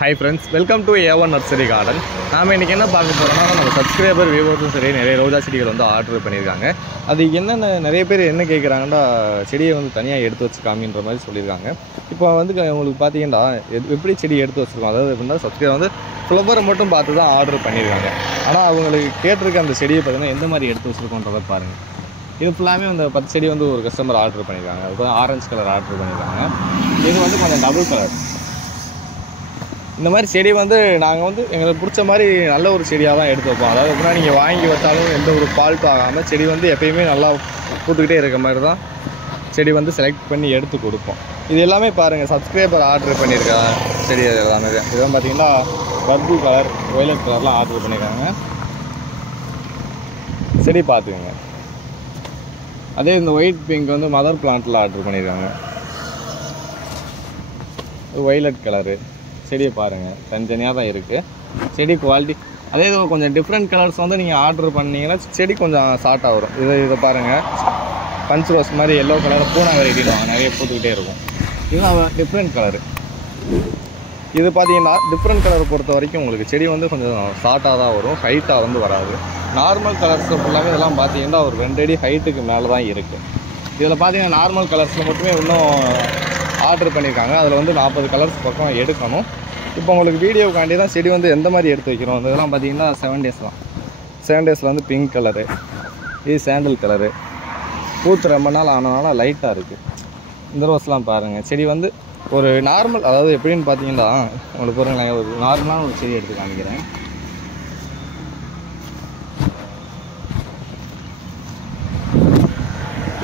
Hi friends, welcome to A1 Nursery Garden. நாம இன்னைக்கு என்ன பார்க்க போறோம்னா நம்ம சப்ஸ்கிரைபர் வியூவர்ஸும் சரி நிறைய ரோஜா செடிகள் வந்து ஆர்டர் பண்ணியிருக்காங்க. அது என்னென்ன நிறைய பேர் என்ன கேட்குறாங்கன்னா செடியை வந்து தனியாக எடுத்து வச்சு காமின்ற மாதிரி சொல்லியிருக்காங்க. இப்போ வந்து உங்களுக்கு பார்த்தீங்கன்னா எப்படி செடி எடுத்து வச்சுருக்கோம், அதாவது எப்படின்னா சப்ஸ்கிரைபர் வந்து ஃப்ளவரை மட்டும் பார்த்து தான் ஆர்டர் பண்ணியிருக்காங்க. ஆனால் அவங்களுக்கு கேட்டிருக்க அந்த செடியை பார்த்தீங்கன்னா எந்த மாதிரி எடுத்து வச்சுருக்கோன்றதை பாருங்கள். இது ஃபுல்லாமே அந்த 10 செடி வந்து ஒரு கஸ்டமர் ஆர்டர் பண்ணியிருக்காங்க. அது ஆரஞ்சு கலர் ஆர்டர் பண்ணியிருக்காங்க. இது வந்து கொஞ்சம் டபுள் கலர். இந்த மாதிரி செடி வந்து நாங்கள் வந்து எங்களுக்கு பிடிச்ச மாதிரி நல்ல ஒரு செடியாக தான் எடுத்து வைப்போம். அதாவது எப்படின்னா நீங்கள் வாங்கி வச்சாலும் எந்த ஒரு ஃபால்ட்டும் ஆகாமல் செடி வந்து எப்பயுமே நல்லா பூத்துக்கிட்டே இருக்க மாதிரி தான் செடி வந்து செலக்ட் பண்ணி எடுத்து கொடுப்போம். இது எல்லாமே பாருங்கள் சப்ஸ்கிரைபர் ஆர்டர் பண்ணியிருக்காங்க செடி எல்லாமே. இதெல்லாம் பார்த்தீங்கன்னா பர்பிள் கலர், ஒயலட் கலர்லாம் ஆர்டர் பண்ணியிருக்காங்க. செடி பார்த்துக்கோங்க. அதே இந்த ஒயிட் பிங்க் வந்து மதர் பிளான்ட்டில் ஆர்டர் பண்ணியிருக்காங்க. ஒயலட் கலரு செடியை பாருங்கள் தனித்தனியாக தான் இருக்குது. செடி குவாலிட்டி அதே இது கொஞ்சம் டிஃப்ரெண்ட் கலர்ஸ் வந்து நீங்கள் ஆர்டர் பண்ணிங்கன்னா செடி கொஞ்சம் ஷார்ட்டாக வரும். இதை பாருங்கள் பஞ்ச் ரோஸ் மாதிரி எல்லோ கலர் பூனா வெரைட்டிடுவாங்க, நிறைய பூத்துக்கிட்டே இருக்கும். இதுதான் டிஃப்ரெண்ட் கலரு. இது பார்த்தீங்கன்னா டிஃப்ரெண்ட் கலர் பொறுத்த வரைக்கும் உங்களுக்கு செடி வந்து கொஞ்சம் ஷார்ட்டாக தான் வரும், ஹைட்டாக வந்து வராது. நார்மல் கலர்ஸ் ஃபுல்லாமே இதெல்லாம் பார்த்தீங்கன்னா ஒரு 2 அடி ஹைட்டுக்கு மேலே தான் இருக்குது. இதில் பார்த்தீங்கன்னா நார்மல் கலர்ஸில் மட்டுமே இன்னும் ஆர்டர் பண்ணியிருக்காங்க. அதில் வந்து 40 கலர்ஸ் பக்கம் எடுக்கணும். இப்போ உங்களுக்கு வீடியோக்காண்டி தான் செடி வந்து எந்த மாதிரி எடுத்து வைக்கிறோம். இதெல்லாம் பார்த்தீங்கன்னா 7 days தான். 7 daysல வந்து பிங்க் கலரு, இது சாண்டல் கலரு. பூத்து ரொம்ப நாள் ஆனதுனால லைட்டாக இருக்குது. இந்த ரோஸ்லாம் பாருங்கள். செடி வந்து ஒரு நார்மல், அதாவது எப்படின்னு பார்த்தீங்கன்னா உங்களுக்கு பாருங்களேன், ஒரு நார்மலான ஒரு செடி எடுத்து காமிக்கிறேன்.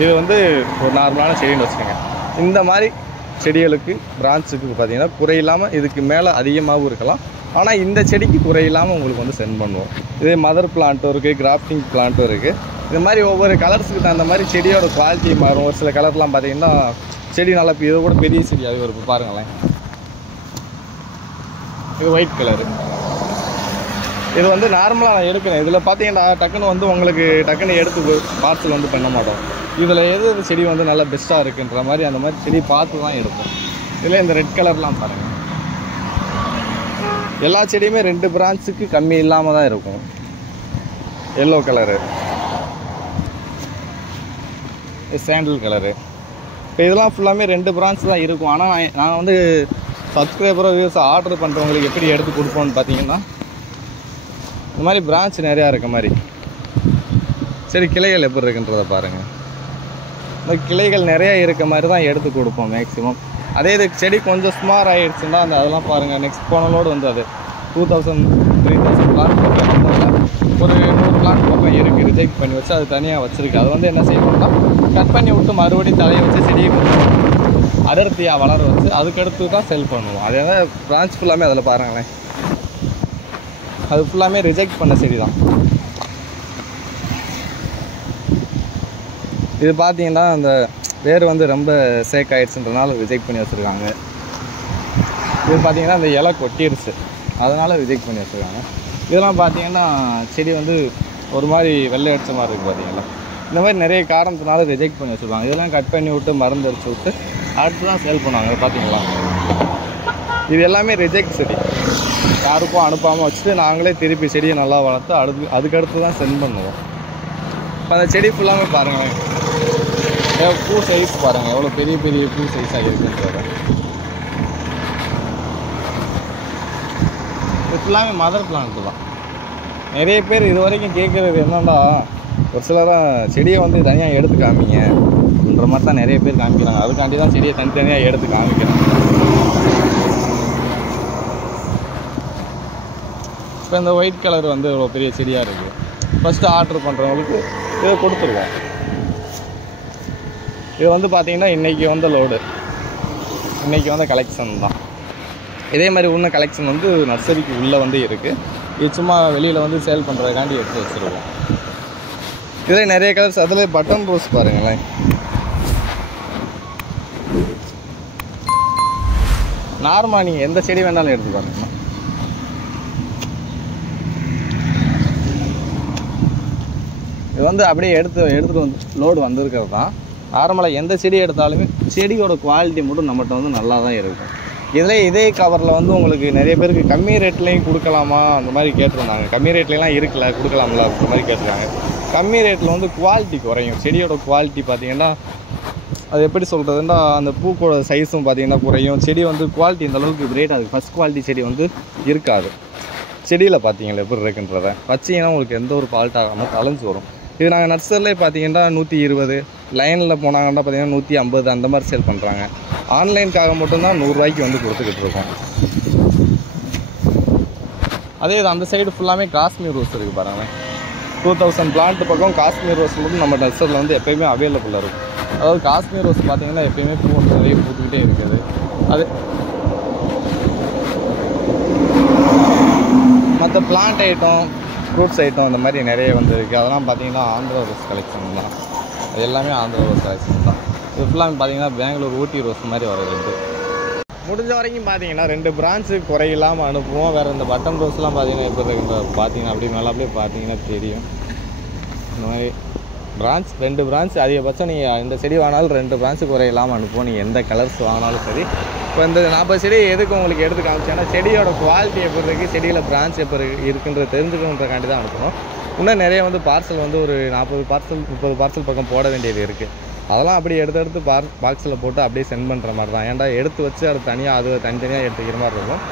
இது வந்து ஒரு நார்மலான செடின்னு வச்சுக்கோங்க. இந்த மாதிரி செடிகளுக்கு பிரான்ச்சுக்கு பார்த்தீங்கன்னா குறையில்லாமல் இதுக்கு மேலே அதிகமாகவும் இருக்கலாம். ஆனால் இந்த செடிக்கு குறையில்லாமல் உங்களுக்கு வந்து சென்ட் பண்ணுவோம். இதே மதர் பிளான்ட்டும் இருக்குது, கிராஃப்டிங் பிளான்ட்டும் இருக்குது. இந்த மாதிரி ஒவ்வொரு கலர்ஸுக்கு தகுந்த மாதிரி செடியோட குவாலிட்டி மாறும். ஒரு சில கலர்லாம் பார்த்தீங்கன்னா செடி நல்லா இதை கூட பெரிய செடியாக இருக்கும். பாருங்களேன், இது ஒயிட் கலரு. இது வந்து நார்மலாக நான் எடுக்கிறேன். இதில் பார்த்தீங்கன்னா டக்குன்னு வந்து உங்களுக்கு டக்குன்னு எடுத்து பார்சல் வந்து பண்ண மாட்டோம். இதில் எது செடி வந்து நல்லா பெஸ்ட்டாக இருக்குன்ற மாதிரி அந்த மாதிரி செடி பார்த்து தான் எடுப்போம். இதில் இந்த ரெட் கலர்லாம் பாருங்கள். எல்லா செடியுமே 2 பிரான்ச்சுக்கு கம்மி இல்லாமல் தான் இருக்கும். Yellow colour, sandal colour. இப்போ இதெல்லாம் ஃபுல்லாமே 2 பிரான்ச் தான் இருக்கும். ஆனால் நான் வந்து சப்ஸ்கிரைபராக வியூஸ் ஆர்டர் பண்ணுறவங்களுக்கு எப்படி எடுத்து கொடுப்போம்னு பார்த்தீங்கன்னா இந்த மாதிரி பிரான்ச் நிறையா இருக்க மாதிரி. சரி, கிளைகள் எப்படி இருக்குன்றதை பாருங்கள். இந்த கிளைகள் நிறையா இருக்க மாதிரி தான் எடுத்து கொடுப்போம் மேக்ஸிமம். அதே இது செடி கொஞ்சம் ஸ்மார் ஆகிடுச்சுன்னா அதெல்லாம் பாருங்கள். நெக்ஸ்ட் போனலோடு வந்து அது 2000-3000 பிளான் ஒரு 100 பிளான் பக்கம் இருக்குது. ரிஜெக்ட் பண்ணி வச்சு அது தனியாக வச்சுருக்கு. அது வந்து என்ன செய்யணும்னா கட் பண்ணி விட்டு மறுபடியும் தலையை வச்சு செடியை கொஞ்சம் அடர்த்தியாக வளர வச்சு அதுக்கடுத்து தான் செல் பண்ணுவோம். அதே தான் பிரான்ச் ஃபுல்லாமே அதில் பாருங்களேன், அது ஃபுல்லாமே ரிஜெக்ட் பண்ண செடி தான். இது பார்த்தீங்கன்னா அந்த வேர் வந்து ரொம்ப சேக் ஆகிடுச்சுன்றனால ரிஜெக்ட் பண்ணி வச்சுருக்காங்க. இது பார்த்தீங்கன்னா அந்த இலை கொட்டிடுச்சு, அதனால் ரிஜெக்ட் பண்ணி வச்சுருக்காங்க. இதெல்லாம் பார்த்தீங்கன்னா செடி வந்து ஒரு மாதிரி வெள்ளை அடித்த மாதிரி இருக்குது பார்த்தீங்களா. இந்த மாதிரி நிறைய காரணத்தினால ரிஜெக்ட் பண்ணி வச்சுருக்காங்க. இதெல்லாம் கட் பண்ணி விட்டு மருந்து அடிச்சு விட்டு அடுத்து தான் சேல் பண்ணுவாங்க. பார்த்தீங்களா, இது எல்லாமே ரிஜெக்ட் செடி. யாருக்கும் அனுப்பாமல் வச்சுட்டு நாங்களே திருப்பி செடியை நல்லா வளர்த்து அதுக்கடுத்து தான் சென்ட் பண்ணுவோம். இப்போ அந்த செடி ஃபுல்லாமே பாருங்கள், பூ சைஸ் பாருங்கள், எவ்வளோ பெரிய பெரிய பூ சைஸாக இருக்குன்னு. இது ஃபுல்லாமே மதர் பிளான்ட்டு தான். நிறைய பேர் இது வரைக்கும் கேட்குறது என்னன்னா, ஒரு சிலராக செடியை வந்து தனியாக எடுத்து காமிங்க அப்படின்ற மாதிரி தான் நிறைய பேர் காமிக்கிறாங்க. அதுக்காண்டி தான் செடியை தனித்தனியாக எடுத்து காமிக்கிறாங்க. இப்போ இந்த ஒயிட் கலர் வந்து இவ்வளோ பெரிய செடியாக இருக்குது. ஃபஸ்ட்டு ஆர்டர் பண்ணுறவங்களுக்கு இதை கொடுத்துருவோம். இது வந்து பார்த்திங்கன்னா இன்றைக்கி வந்த லோடு, இன்றைக்கி வந்த கலெக்ஷன் தான். இதே மாதிரி இன்னும் கலெக்ஷன் வந்து நர்சரிக்கு உள்ளே வந்து இருக்குது. இது சும்மா வெளியில் வந்து சேல் பண்ணுறதுக்காண்டி எடுத்து வச்சுருவோம். இதே நிறைய கலர்ஸ். அதில் பட்டன் ரோஸ் பாருங்களேன். நார்மலாக நீங்கள் எந்த செடி வேணாலும் எடுத்து பாருங்கம்மா. இது வந்து அப்படியே எடுத்துகிட்டு வந்து லோடு வந்திருக்கிறது தான். நார்மலாக எந்த செடி எடுத்தாலுமே செடியோட குவாலிட்டி மட்டும் நம்மகிட்ட வந்து நல்லா தான் இருக்கும். இதே கவரில் வந்து உங்களுக்கு நிறைய பேருக்கு கம்மி ரேட்லேயும் கொடுக்கலாமா அந்த மாதிரி கேட்டிருந்தாங்க. கம்மி ரேட்லாம் இருக்குல்ல கொடுக்கலாம்ல அந்த மாதிரி கேட்டிருக்காங்க. கம்மி ரேட்டில் வந்து குவாலிட்டி குறையும். செடியோட குவாலிட்டி பார்த்திங்கன்னா அது எப்படி சொல்கிறதுன்னா அந்த பூக்கோட சைஸும் பார்த்திங்கன்னா குறையும். செடி வந்து குவாலிட்டி இந்த அளவுக்கு ரேட் அதுக்கு ஃபஸ்ட் குவாலிட்டி செடி வந்து இருக்காது. செடியில் பார்த்தீங்களா எப்படி இருக்குன்றத வச்சிங்கன்னா உங்களுக்கு எந்த ஒரு ஃபால்ட் ஆகாமல் கலைஞ்சு வரும். இது நாங்கள் நர்சரிலே பார்த்தீங்கன்னா 120, லைனில் போனாங்கன்னா பார்த்தீங்கன்னா 150 அந்த மாதிரி சேல் பண்ணுறாங்க. ஆன்லைனுக்காக மட்டும்தான் 100 ரூபாய்க்கு வந்து கொடுத்துக்கிட்டு இருக்கோம். அதே இது அந்த சைடு ஃபுல்லாமே காஷ்மீர் ரோஸ் இருக்குது பாருங்கள். 2000 பிளான்ட் பக்கம் காஷ்மீர் ரோஸ் மட்டும் நம்ம நர்சரியில் வந்து எப்போயுமே அவைலபிளாக இருக்கும். அதாவது காஷ்மீர் ரோஸ் பார்த்தீங்கன்னா எப்போயுமே பூ வந்து நிறைய பூத்துக்கிட்டே இருக்குது. அது மற்ற பிளான்ட் ஐட்டம், ஃப்ரூட்ஸ் ஐட்டம் இந்த மாதிரி நிறைய வந்து இருக்குது. அதெல்லாம் பார்த்தீங்கன்னா ஆந்திரா ரோஸ் கலெக்ஷன் தான். அது எல்லாமே ஆந்திரா ரோஸ் கலெக்ஷன் தான். இது ஃபுல்லாக பார்த்தீங்கன்னா பெங்களூர் ஊட்டி ரோஸ் மாதிரி வர்றது. முடிஞ்ச வரைக்கும் பார்த்தீங்கன்னா 2 பிரான்ச்சு குறையில்லாமல் அனுப்புவோம். வேறு இந்த பட்டன் ரோஸ்லாம் பார்த்தீங்கன்னா எப்படி இருக்குன்ற பார்த்தீங்கன்னா அப்படி மேலே அப்படியே பார்த்தீங்கன்னா தெரியும். இந்த மாதிரி பிரான்ச் 2 பிரான்ச் அதிகபட்சம் நீங்கள் இந்த செடி வாங்கினாலும் 2 பிரான்ச்சு குறையில்லாமல் அனுப்புவோம். நீங்கள் எந்த கலர்ஸ் வாங்கினாலும் சரி. இப்போ இந்த 40 செடி எதுக்கு உங்களுக்கு எடுத்து காமிச்சேன்னா செடியோட குவாலிட்டி எப்படி இருக்குது, செடியில் பிரான்ச் எப்படி இருக்குன்ற தெரிஞ்சுக்கணுன்றக்காண்டி தான் அனுப்பணும். இன்னும் நிறைய வந்து பார்சல் வந்து ஒரு 40 பார்சல் 30 பார்சல் பக்கம் போட வேண்டியது இருக்குது. அதெல்லாம் அப்படி எடுத்து பாக்ஸில் போட்டு அப்படியே சென்ட் பண்ணுற மாதிரி தான். ஏன்டா எடுத்து வச்சு அது தனித்தனியாக எடுத்துக்கிற மாதிரி இருக்கும்.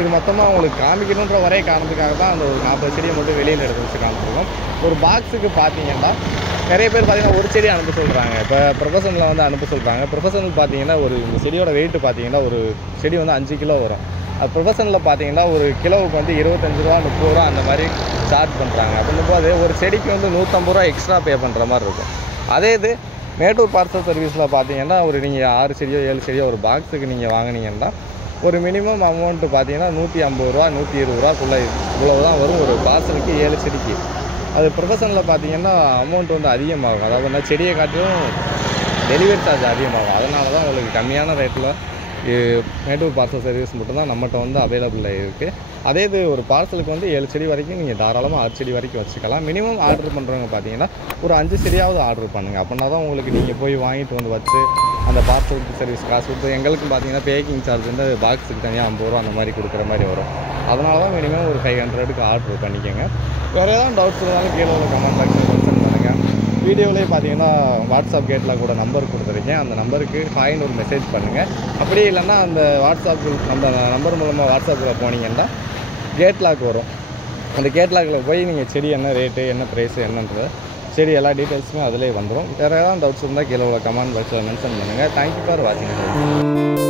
இது மொத்தமாக உங்களுக்கு காமிக்கணுன்ற ஒரே காரணத்துக்காக தான் அந்த ஒரு 40 செடியை மட்டும் வெளியில் எடுத்து வச்சு காமிச்சிருக்கோம். ஒரு பாக்ஸுக்கு பார்த்தீங்கன்னா நிறைய பேர் பார்த்தீங்கன்னா ஒரு செடி அனுப்ப சொல்கிறாங்க. இப்போ ப்ரொஃபஷனில் வந்து அனுப்ப சொல்கிறாங்க. ப்ரொஃபஷனல் பார்த்தீங்கன்னா இந்த செடியோட வெயிட்டு பார்த்தீங்கன்னா ஒரு செடி வந்து 5 கிலோ வரும். அது ப்ரொஃபஷனில் பார்த்தீங்கன்னா ஒரு கிலோவுக்கு வந்து 25 ரூபா 30 ரூபா அந்த மாதிரி சார்ஜ் பண்ணுறாங்க. அப்படிங்கும்போது ஒரு செடிக்கு வந்து 150 ரூபா எக்ஸ்ட்ரா பே பண்ணுற மாதிரி இருக்கும். அதே இது மேட்டூர் பார்சல் சர்வீஸில் பார்த்தீங்கன்னா நீங்கள் 6 செடியோ 7 செடியோ ஒரு பாக்ஸுக்கு நீங்கள் வாங்கினீங்கன்னா ஒரு மினிமம் அமௌண்ட்டு பார்த்தீங்கன்னா 150 ரூபா 120 ரூபாக்குள்ளே இவ்வளவு தான் வரும் ஒரு பார்சலுக்கு 7 செடிக்கு. அது ப்ரொஃபஷனில் பார்த்தீங்கன்னா அமௌண்ட் வந்து அதிகமாகும். அதாவது செடியை காட்டிலும் டெலிவரி சார்ஜ் அதிகமாகும். அதனால தான் உங்களுக்கு கம்மியான ரேட்டில் மேட்டூர் பார்சல் சர்வீஸ் மட்டும்தான் நம்மகிட்ட வந்து அவைலபிளாக இருக்குது. அதே இது ஒரு பார்சலுக்கு வந்து 7 செடி வரைக்கும் நீங்கள் தாராளமாக 6 செடி வரைக்கும் வச்சுக்கலாம். மினிமம் ஆர்டர் பண்ணுறவங்க பார்த்தீங்கன்னா ஒரு 5 செடியாவது ஆர்டர் பண்ணுங்கள். அப்படின்னா தான் உங்களுக்கு நீங்கள் போய் வாங்கிட்டு வந்து வச்சு அந்த பார்சல் சர்வீஸ் காசு கொடுத்து எங்களுக்கும் பார்த்தீங்கன்னா பேக்கிங் சார்ஜ் வந்து பாக்ஸுக்கு தனியாக 50 ரூபா அந்த மாதிரி கொடுக்குற மாதிரி வரும். அதனால தான் மினிமம் ஒரு 500க்கு ஆர்டர் பண்ணிக்கோங்க. வேறு ஏதாவது டவுட்ஸ் இருந்தாலும் கீழே உள்ள கமெண்ட் பாக்ஸில் மென்ஷன் பண்ணுங்கள். வீடியோவிலே பார்த்தீங்கன்னா வாட்ஸ்அப் கேட்டில் கூட நம்பர் கொடுத்துருக்கேன். அந்த நம்பருக்கு ஹாய்னு ஒரு மெசேஜ் பண்ணுங்கள். அப்படியே இல்லைன்னா அந்த அந்த நம்பர் மூலமாக வாட்ஸ்அப்பில் போனீங்கன்னா கேட்லாக் வரும். அந்த கேட்லாக்கில் போய் நீங்கள் செடி என்ன ரேட்டு என்ன ப்ரைஸு என்னன்றது செடி எல்லா டீட்டெயில்ஸுமே அதிலே வந்துடும். வேறு ஏதாவது டவுட்ஸ் இருந்தால் கீழே உள்ள கமெண்ட் பாக்ஸில் மென்ஷன் பண்ணுங்கள். தேங்க்யூ ஃபார் வாட்சிங்.